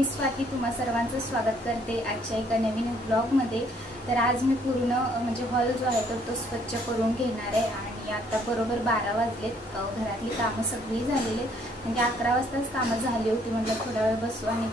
मी स्वाती तुम्हा सर्वांचं स्वागत करते आजच्या एका नवीन ब्लॉगमध्ये। तर आज मी पूर्ण म्हणजे हॉल जो आहे तो स्वच्छ करून घेणार आहे आणि आता बरोबर 12 वाजलेत। घरातली कामं सगळी झालेली म्हणजे 11 वाजताच कामं झाली होती। म्हणजे थोडा वेळ बसू आणि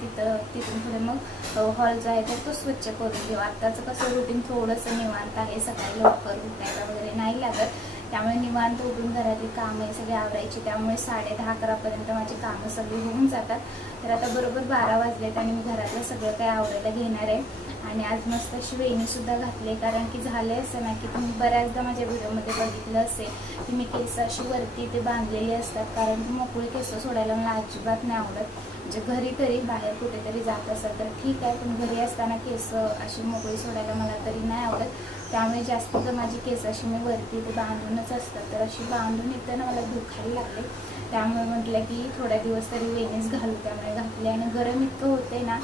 तिथून पुढे मग हॉल जो आहे तो स्वच्छ करून घेऊ। आताचं कसं रुटीन थोडंसं निवांत आहे, सकाळी लवकर उठायला वगैरे नाही लागत, त्यामुळे निवांत उठून घरातली कामं सगळी आवरायची, त्यामुळे 10:30-11 पर्यंत माझी कामं सगळी होऊन जातात। तर आता बरोबर 12 वाजलेत आणि मी घरातलं सगळं काही आवरायला घेणार आहे। आणि आज मस्त अशी वेणीसुद्धा घातली, कारण की झाले असं ना की तुम्ही बऱ्याचदा माझ्या व्हिडिओमध्ये बघितलं असेल की मी केस अशी वरती ते बांधलेली असतात, कारण की मोकळी केस सोडायला मला अजिबात नाही आवडत। म्हणजे घरी तरी बाहेर कुठेतरी जात असेल तर ठीक आहे, पण घरी असताना केस अशी मोकळी सोडायला मला तरी नाही आवडत। त्यामुळे जास्त तर माझी केस अशी मी वरती ते बांधूनच असतात, तर अशी बांधून येताना मला दुखायला लागले, त्यामुळे म्हटलं की थोड्या दिवस तरी वेणीच घालू, त्यामुळे घातले। आणि गरम इतकं होते ना,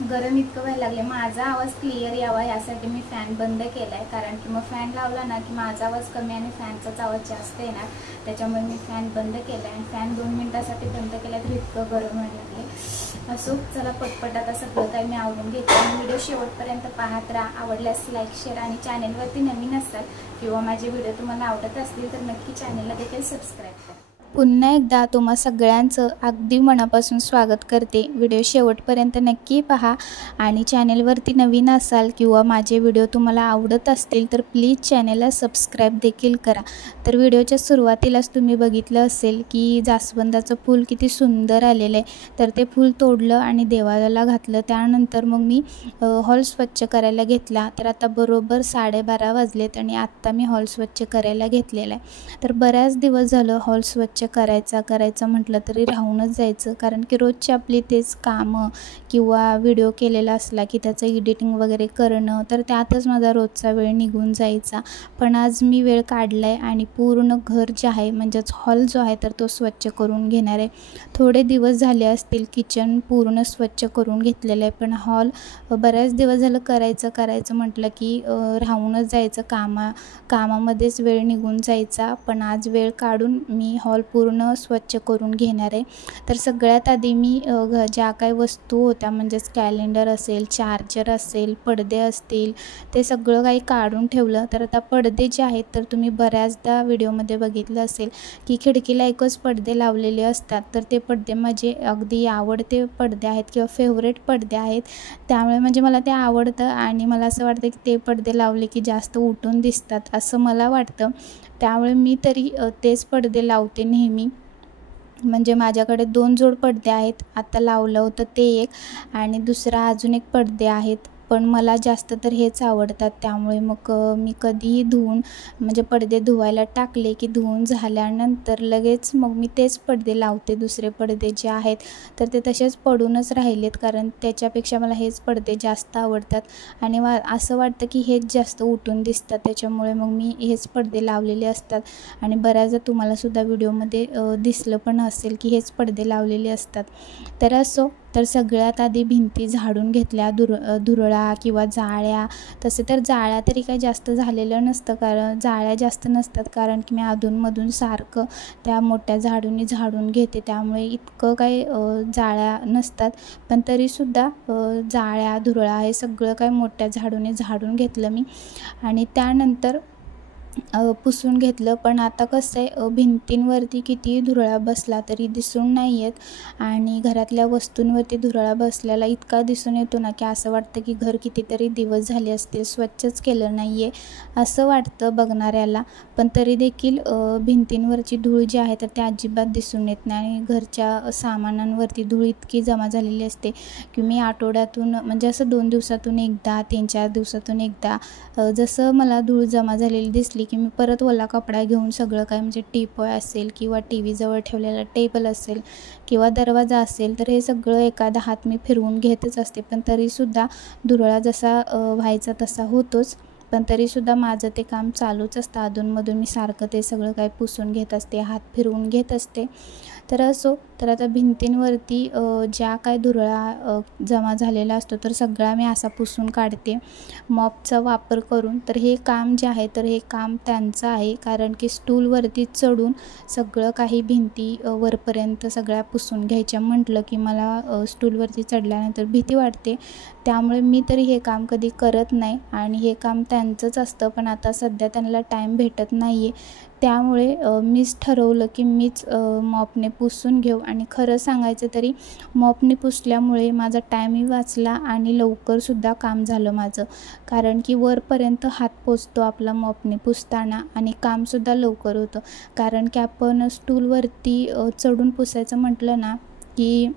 गरम इतकं व्हायला लागले। माझा आवाज क्लिअर यावा यासाठी मी फॅन बंद केलाय, कारण की मग फॅन लावला ना की माझा आवाज कमी आणि फॅनचाच आवाज जास्त येणार, त्याच्यामुळे मी फॅन बंद केलाय। आणि फॅन 2 मिनिटासाठी बंद केला तर इतकं गरम व्हायला लागले। असो, चला पटपट आता सगळं काही मी आवडून घेते। व्हिडिओ शेवटपर्यंत पाहत राहा। आवडल्यास लाईक, शेअर आणि चॅनेलवरती नवीन असाल किंवा माझे व्हिडिओ तुम्हाला आवडत असतील तर नक्की चॅनेलला देखील सबस्क्राईब करा। पुन्हा एकदा तुम्हा सगळ्यांचं अगदी मनापासून स्वागत करते। व्हिडिओ शेवटपर्यंत नक्की पहा आणि चॅनेलवरती नवीन असाल किंवा माझे व्हिडिओ तुम्हाला आवडत असतील तर प्लीज चॅनेलला सबस्क्राईब देखील करा। तर व्हिडिओच्या सुरुवातीलाच तुम्ही बघितलं असेल की जास्वंदाचं फूल किती सुंदर आलेलं आहे, तर ते फूल तोडलं आणि देवाला घातलं। त्यानंतर मग मी हॉल स्वच्छ करायला घेतला। तर आता बरोबर 12:30 वाजलेत आणि आत्ता मी हॉल स्वच्छ करायला घेतलेला आहे। तर बऱ्याच दिवस झालं हॉल स्वच्छ करायचं म्हटलं तरी राहूनच जायचं, कारण की रोजची आपली तेच कामं किंवा व्हिडिओ केलेला असला की त्याचं एडिटिंग वगैरे करणं, तर त्यातच माझा रोजचा वेळ निघून जायचा। पण आज मी वेळ काढला आहे आणि पूर्ण घर जे आहे म्हणजेच हॉल जो आहे तर तो स्वच्छ करून घेणार आहे। थोडे दिवस झाले असतील किचन पूर्ण स्वच्छ करून घेतलेलं आहे, पण हॉल बऱ्याच दिवस झालं करायचं म्हटलं की राहूनच जायचं, कामामध्येच वेळ निघून जायचा। पण आज वेळ काढून मी हॉल पूर्ण स्वच्छ करून घेणार आहे। तर सगळ्यात आधी मी ज्या काही वस्तू होत्या म्हणजेच कॅलेंडर असेल, चार्जर असेल, पडदे असतील, ते सगळं काही काढून ठेवलं। तर आता पडदे जे आहेत तर तुम्ही बऱ्याचदा व्हिडिओमध्ये बघितलं असेल की खिडकीला एकच पडदे लावलेले असतात, तर ते पडदे माझे अगदी आवडते पडदे आहेत किंवा फेवरेट पडदे आहेत, त्यामुळे म्हणजे मला ते आवडतं आणि मला असं वाटतं की ते पडदे लावले की जास्त उठून दिसतात असं मला वाटतं, त्यामुळे मी तरी तेच पडदे लावते नेहमी। म्हणजे माझ्याकडे 2 जोड पडदे आहेत, आता लावलं होतं ते एक आणि दुसरा अजून एक पडदे आहेत, पण मला जास्त तर हेच आवडतात। त्यामुळे मग मी कधीही म्हणजे पडदे धुवायला टाकले की धुवून झाल्यानंतर लगेच मग मी तेच पडदे लावते। दुसरे पडदे जे आहेत तर ते तसेच पडूनच राहिलेत, कारण त्याच्यापेक्षा मला हेच पडदे जास्त आवडतात आणि असं वाटतं की हेच जास्त उठून दिसतात, त्याच्यामुळे मग मी हेच पडदे लावलेले असतात। आणि बऱ्याचदा तुम्हालासुद्धा व्हिडिओमध्ये दिसलं पण असेल की हेच पडदे लावलेले असतात। तर असो, तर सगळ्यात आधी भिंती झाडून घेतल्या, धुरळा किंवा जाळ्या, तसे तर जाळ्या तरी काही जास्त झालेलं नसतं, कारण जाळ्या जास्त नसतात, कारण की मी अधूनमधून सारखं त्या मोठ्या झाडूने झाडून घेते, त्यामुळे इतकं काही जाळ्या नसतात। पण तरीसुद्धा जाळ्या, धुरळा हे सगळं काही मोठ्या झाडूने झाडून घेतलं मी आणि त्यानंतर पुसून घेतलं। पण आता कसं आहे, भिंतींवरती कितीही धुरळा बसला तरी दिसून नाही येत आणि घरातल्या वस्तूंवरती धुरळा बसलेला इतका दिसून येतो ना की असं वाटतं की घर कितीतरी दिवस झाले असतील स्वच्छच केलं नाही आहे असं वाटतं बघणाऱ्याला। पण तरी देखील भिंतींवरची धूळ जी आहे तर ती अजिबात दिसून येत नाही आणि घरच्या सामानांवरती धूळ इतकी जमा झालेली असते की मी आठवड्यातून म्हणजे असं 2 दिवसातून एकदा, 3-4 दिवसातून एकदा जसं मला धूळ जमा झालेली दिसली की मी परत ओला कपडा घेऊन सगळं काय म्हणजे टीपॉय असेल किंवा TV जवळ ठेवलेला टेबल असेल किंवा दरवाजा असेल तर हे सगळं एखादा हात मी फिरवून घेतच असते। पण तरीसुद्धा धुरळा जसा व्हायचा तसा होतोच, पण तरीसुद्धा माझं ते काम चालूच असतं, अधूनमधून मी सारखं ते सगळं काय पुसून घेत असते, हात फिरवून घेत असते। तर असो, तर आता भिंतींवरती ज्या काय धुरळा जमा झालेला असतो तर सगळा मी असा पुसून काढते मॉपचा वापर करून. तर हे काम जे आहे तर हे काम त्यांचं आहे, कारण की स्टूलवरती चढून सगळं काही भिंती वरपर्यंत सगळ्या पुसून घ्यायच्या म्हटलं की मला स्टूलवरती चढल्यानंतर भीती वाटते. त्यामुळे मी तरी हे काम कधी करत नाही आणि हे काम त्यांचंच असतं. पण आता सध्या त्यांना टाईम भेटत नाही आहे, त्यामुळे मीच ठरवलं की मीच मॉपने पुसून घेऊ. आणि खरं सांगायचं तरी मॉपने पुसल्यामुळे माझा टाईमही वाचला आणि लवकरसुद्धा काम झालं माझं, कारण की वरपर्यंत हात पोचतो आपला मॉपने पुसताना आणि कामसुद्धा लवकर होतं. कारण की आपण स्टूलवरती चढून पुसायचं म्हटलं ना की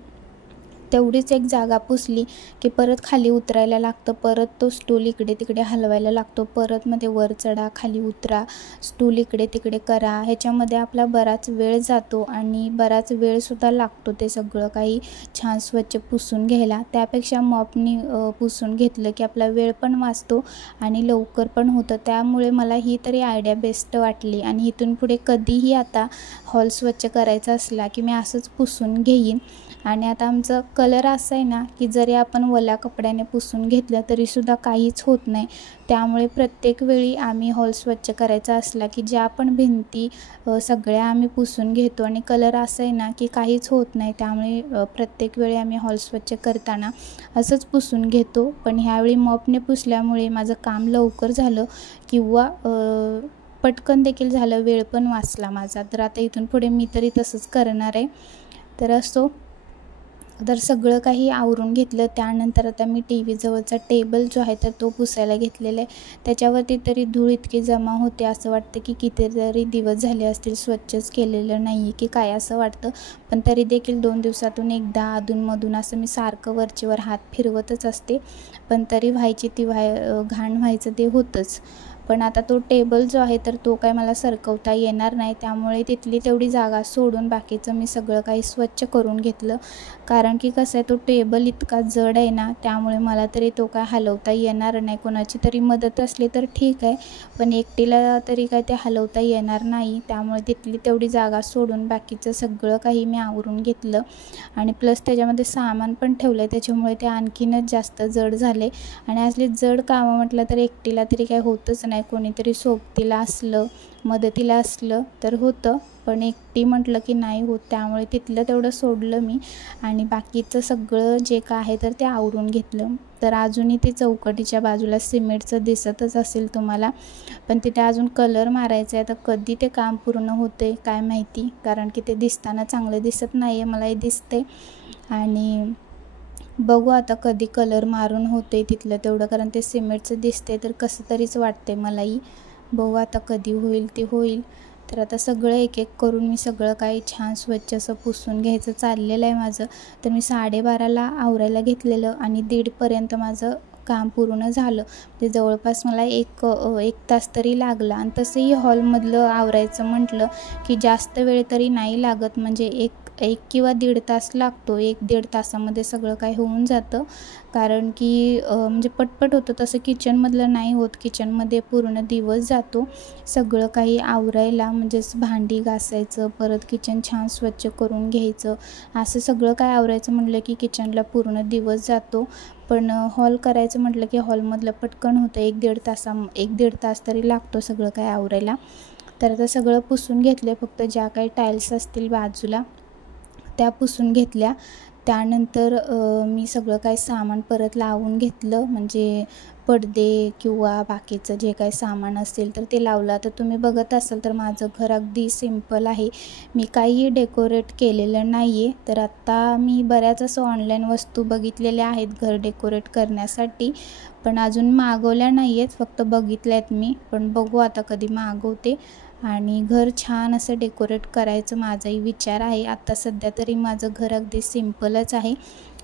तेवढीच एक जागा पुसली की परत खाली उतरायला लागतं, परत तो स्टूल इकडे तिकडे हलवायला लागतो, परत मध्ये वर चढा खाली उतरा, स्टूल इकडे तिकडे करा. ह्याच्यामध्ये आपला बराच वेळ जातो आणि बराच वेळसुद्धा लागतो ते सगळं काही छान स्वच्छ पुसून घ्यायला. त्यापेक्षा मॉपनी पुसून घेतलं की आपला वेळ पण वाचतो आणि लवकर पण होतं. त्यामुळे मला ही तरी आयडिया बेस्ट वाटली आणि इथून पुढे कधीही आता हॉल स्वच्छ करायचा असला की मी असंच पुसून घेईन. आणि आता आमचं कलर असं आहे ना की जरी आपण ओल्या कपड्याने पुसून घेतलं तरीसुद्धा काहीच होत नाही. त्यामुळे प्रत्येक वेळी आम्ही हॉल स्वच्छ करायचा असला की ज्या पण भिंती सगळ्या आम्ही पुसून घेतो आणि कलर असं आहे ना की काहीच होत नाही. त्यामुळे प्रत्येक वेळी आम्ही हॉल स्वच्छ करताना असंच पुसून घेतो. पण ह्यावेळी मॉपने पुसल्यामुळे माझं काम लवकर झालं किंवा पटकन देखील झालं, वेळ पण वाचला माझा. तर आता इथून पुढे मी तरी तसंच करणार आहे. तर असो, तर सगळं काही आवरून घेतलं. त्यानंतर आता मी टी व्हीजवळचा टेबल जो आहे तर तो पुसायला घेतलेला आहे. त्याच्यावरती तरी धूळ इतकी जमा होते, असं वाटतं की कितीतरी दिवस झाले असतील स्वच्छच केलेलं नाही आहे की काय असं वाटतं. पण तरी देखील 2 दिवसातून एकदा अधूनमधून असं मी सारखं वरचेवर हात फिरवतच असते. पण तरी व्हायची ती घाण व्हायचं ते होतंच. पण आता तो टेबल जो आहे तर तो काय मला सरकवता येणार नाही, त्यामुळे तिथली तेवढी जागा सोडून बाकीचं मी सगळं काही स्वच्छ करून घेतलं. कारण की कसं आहे, तो टेबल इतका जड आहे ना, त्यामुळे मला तरी तो काय हलवता येणार नाही. कोणाची तरी मदत असली तर ठीक आहे, पण एकटीला तरी काय ते हलवता येणार नाही. त्यामुळे तिथली तेवढी जागा सोडून बाकीचं सगळं काही मी आवरून घेतलं. आणि प्लस त्याच्यामध्ये सामान पण ठेवलं आहे, त्याच्यामुळे ते आणखीनच जास्त जड झाले. आणि असले जड कामं म्हटलं तर एकटीला तरी काय होतच नाही. कोणीतरी सोबतीला असलं, मदतीला असलं तर होतं, पण एकटी म्हटलं की नाही होत. त्यामुळे तिथलं तेवढं सोडलं मी आणि बाकीचं सगळं जे काय आहे तर ते आवरून घेतलं. तर अजूनही ते चौकटीच्या बाजूला सिमेंटचं दिसतच असेल तुम्हाला, पण तिथे अजून कलर मारायचं आहे. तर कधी ते काम पूर्ण होते काय माहिती, कारण की ते दिसताना चांगलं दिसत नाही आहे, मलाही दिसते. आणि बघू आता कधी कलर मारून होते तिथलं तेवढं, कारण ते सिमेंटचं दिसते तर कसं तरीच वाटते मलाही. बघू आता कधी होईल ते होईल. तर आता सगळं एक एक करून मी सगळं काही छान स्वच्छ असं पुसून घ्यायचं चाललेलं आहे माझं. तर मी 12:30ला आवरायला घेतलेलं आणि 1:30पर्यंत माझं काम पूर्ण झालं. ते जवळपास मला एक तास तरी लागला. आणि तसंही हॉलमधलं आवरायचं म्हटलं की जास्त वेळ तरी नाही लागत, म्हणजे एक किंवा 1.5 तास लागतो. 1-1.5 तासामध्ये सगळं काही होऊन जातं, कारण की म्हणजे पटपट होतं. तसं किचनमधलं नाही होत, किचनमध्ये पूर्ण दिवस जातो सगळं काही आवरायला. म्हणजेच भांडी घासायचं, परत किचन छान स्वच्छ करून घ्यायचं, असं सगळं काय आवरायचं म्हटलं की किचनला पूर्ण दिवस जातो. पण हॉल करायचं म्हटलं की हॉलमधलं पटकन होतं. 1-1.5 तास तरी लागतो सगळं काय आवरायला. तर आता सगळं पुसून घेतलं, फक्त ज्या काही टाईल्स असतील बाजूला त्या पुसून घेतल्या. त्यानंतर मी सगळं काही सामान परत लावून घेतलं, म्हणजे पडदे किंवा बाकीचं जे काही सामान असेल तर ते लावलं. तर तुम्ही बघत असाल तर माझं घर अगदी सिंपल आहे, मी काहीही डेकोरेट केलेलं नाही आहे. तर आत्ता मी बऱ्याच असं ऑनलाईन वस्तू बघितलेल्या आहेत घर डेकोरेट करण्यासाठी, पण अजून मागवल्या नाही आहेत, फक्त बघितल्या आहेत मी. पण बघू आता कधी मागवते आणि घर छान असं डेकोरेट करायचं माझाही विचार आहे. आत्ता सध्या तरी माझं घर अगदी सिंपलच आहे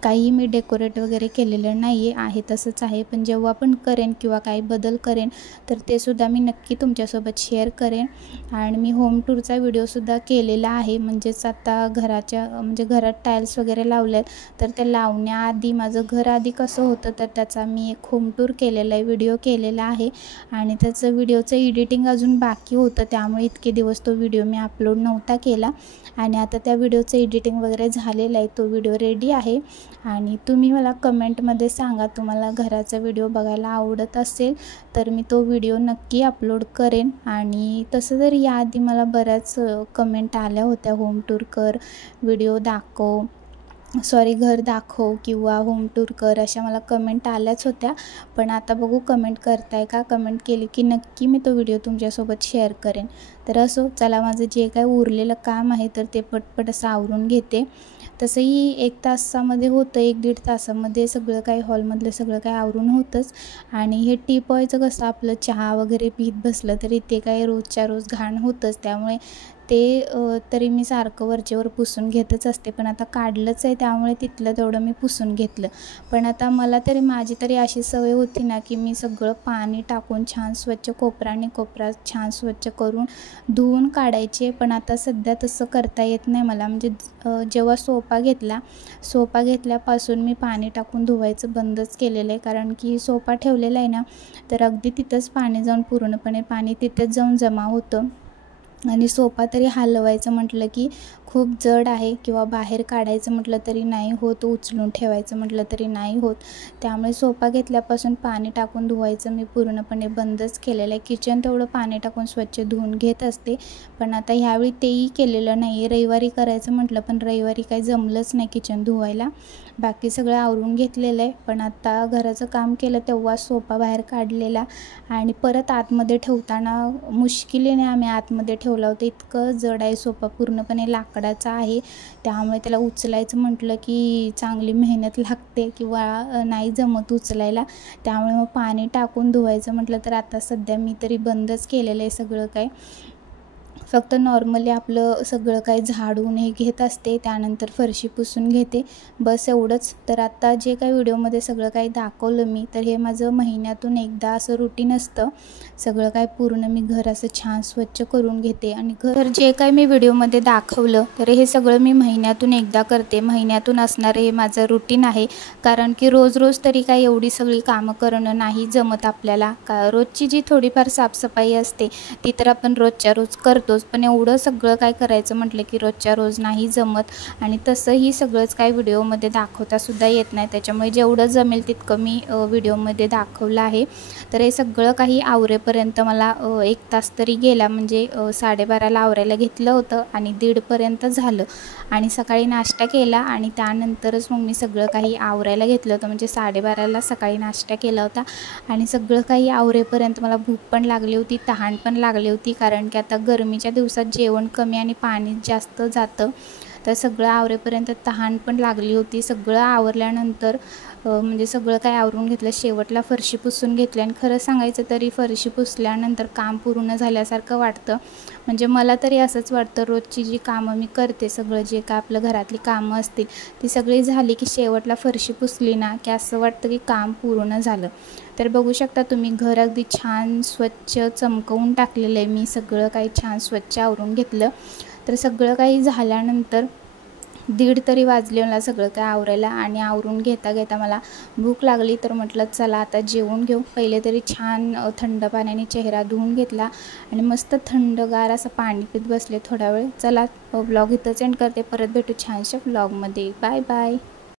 काही मी डेकोरेट वगैरे केलेलं नाही आहे तसंच आहे. पण जेव्हा पण करेन किंवा काही बदल करेन तर ते सुद्धा मी नक्की तुमच्यासोबत शेअर करेन. आणि मी होम टूरचा व्हिडिओसुद्धा केलेला आहे. म्हणजेच आता घरात टाईल्स वगैरे लावले आहेत तर ते लावण्याआधी माझं घर आधी कसं होतं तर त्याचा मी एक होम टूर केलेला आहे, व्हिडिओ केलेला आहे. आणि त्याचं व्हिडिओचं एडिटिंग अजून बाकी होतं, त्यामुळे इतके दिवस तो व्हिडिओ मी अपलोड नव्हता केला. आणि आता त्या व्हिडिओचं एडिटिंग वगैरे झालेलं आहे, तो व्हिडिओ रेडी आहे. आणि तुम्ही मला कमेंटमध्ये सांगा, तुम्हाला घराचा व्हिडिओ बघायला आवडत असेल तर मी तो व्हिडिओ नक्की अपलोड करेन. आणि तसं जर याआधी मला बऱ्याच कमेंट आल्या होत्या, होम टूर कर, व्हिडिओ दाखव, घर दाखव किंवा होम टूर कर, अशा मला कमेंट आल्याच होत्या. पण आता बघू कमेंट करताय का. कमेंट केली की नक्की मी तो व्हिडिओ तुमच्यासोबत शेअर करेन. तर असो, चला माझं जे काय उरलेलं काम आहे तर ते पटपट असं आवरून घेते. तसंही 1 तासामध्ये होतं, 1-1.5 तासामध्ये सगळं काही हॉलमधलं सगळं काही आवरून होतंच. आणि हे टी पॉयचं कसं आपलं चहा वगैरे पीत बसलं तरी ते काय रोजच्या रोज घाण होतंच, त्यामुळे ते तरी मी सारखं वरचेवर पुसून घेतच असते. पण आता काढलंच आहे त्यामुळे तिथलं तेवढं मी पुसून घेतलं. पण आता माझी तरी अशी सवय होती ना की मी सगळं पाणी टाकून छान स्वच्छ कोपरा छान स्वच्छ करून धुवून काढायचे. पण आता सध्या तसं करता येत नाही मला. म्हणजे जेव्हा सोफा घेतल्यापासून मी पाणी टाकून धुवायचं बंदच केलेलं आहे. कारण की सोफा ठेवलेला आहे ना तर अगदी तिथंच पाणी जाऊन पूर्णपणे पाणी तिथेच जाऊन जमा होतं. आणि सोफा तरी हलवायचं म्हटलं की खूप जड आहे किंवा बाहेर काढायचं म्हटलं तरी नाही होत, उचलून ठेवायचं म्हटलं तरी नाही होत. त्यामुळे सोफा घेतल्यापासून पाणी टाकून धुवायचं मी पूर्णपणे बंदच केलेलं आहे. किचन तेवढं पाणी टाकून स्वच्छ धुवून घेत असते, पण आता ह्यावेळी तेही केलेलं नाही आहे. रविवारी करायचं म्हटलं पण रविवारी काही जमलंच नाही किचन धुवायला. बाकी सगळं आवरून घेतलेलं आहे. पण आता घराचं काम केलं तेव्हा सोफा बाहेर काढलेला आणि परत आतमध्ये ठेवताना मुश्किलीने आम्ही आतमध्ये ठेवला होता. इतकं जड आहे सोफा, पूर्णपणे लाकडाचा आहे, त्यामुळे त्याला उचलायचं म्हटलं की चांगली मेहनत लागते किंवा नाही जमत उचलायला. त्यामुळे मग पाणी टाकून धुवायचं म्हटलं तर आता सध्या मी तरी बंदच केलेलं आहे सगळं काही. फक्त नॉर्मली आपलं सगळं काही झाडून हे घेत असते, त्यानंतर फरशी पुसून घेते, बस एवढंच. तर आता जे काही व्हिडिओमध्ये सगळं काही दाखवलं मी तर हे माझं महिन्यातून एकदा असं रुटीन असतं. सगळं काय पूर्ण मी घर असं छान स्वच्छ करून घेते. आणि घर जे काही मी व्हिडिओमध्ये दाखवलं तर हे सगळं मी महिन्यातून एकदा करते. महिन्यातून असणारे हे माझं रुटीन आहे. कारण की रोज तरी काही एवढी सगळी कामं करणं नाही जमत आपल्याला. रोजची जी थोडीफार साफसफाई असते ती तर आपण रोजच्या रोज करतो, पण एवढं सगळं काय करायचं म्हटलं की रोजच्या रोज नाही जमत. आणि तसंही सगळंच काय व्हिडिओमध्ये दाखवता सुद्धा येत नाही, त्याच्यामुळे जेवढं जमेल तितकं मी व्हिडिओमध्ये दाखवलं आहे. तर हे सगळं काही आवरेपर्यंत मला 1 तास तरी गेला. म्हणजे 12:30ला आवरायला घेतलं होतं आणि 1:30पर्यंत झालं. आणि सकाळी नाश्ता केला आणि त्यानंतरच मग मी सगळं काही आवरायला घेतलं होतं. म्हणजे 12:30ला सकाळी नाश्ता केला होता आणि सगळं काही आवरेपर्यंत मला भूक पण लागली होती, तहान पण लागली होती. कारण की आता गरमीच्या दिवसात जेवण कमी आणि पाणी जास्त जातं, तर सगळं आवरेपर्यंत तहान पण लागली होती. सगळं आवरल्यानंतर म्हणजे सगळं काय आवरून घेतलं, शेवटला फरशी पुसून घेतली. आणि खरं सांगायचं तरी फरशी पुसल्यानंतर काम पूर्ण झाल्यासारखं वाटतं. म्हणजे मला तरी असंच वाटतं, रोजची जी कामं मी करते, सगळं जे काय आपलं घरातली कामं असतील ती सगळी झाली की शेवटला फरशी पुसली ना की असं वाटतं की काम पूर्ण झालं. तर बघू शकता तुम्ही, घर अगदी छान स्वच्छ चमकवून टाकलेलं आहे मी. सगळं काही छान स्वच्छ आवरून घेतलं. तर सगळं काही झाल्यानंतर 1:30 तरी वाजले मला सगळं काय आवरायला. आणि आवरून घेता मला भूक लागली, तर म्हटलं चला आता जेवून घेऊ. पहिले तरी छान थंड पाण्याने चेहरा धुवून घेतला आणि मस्त थंडगार असं पाणी पित बसले थोडा वेळ. चला व्लॉग इथंच एंड करते, परत भेटू छानशा व्लॉगमध्ये. Bye bye.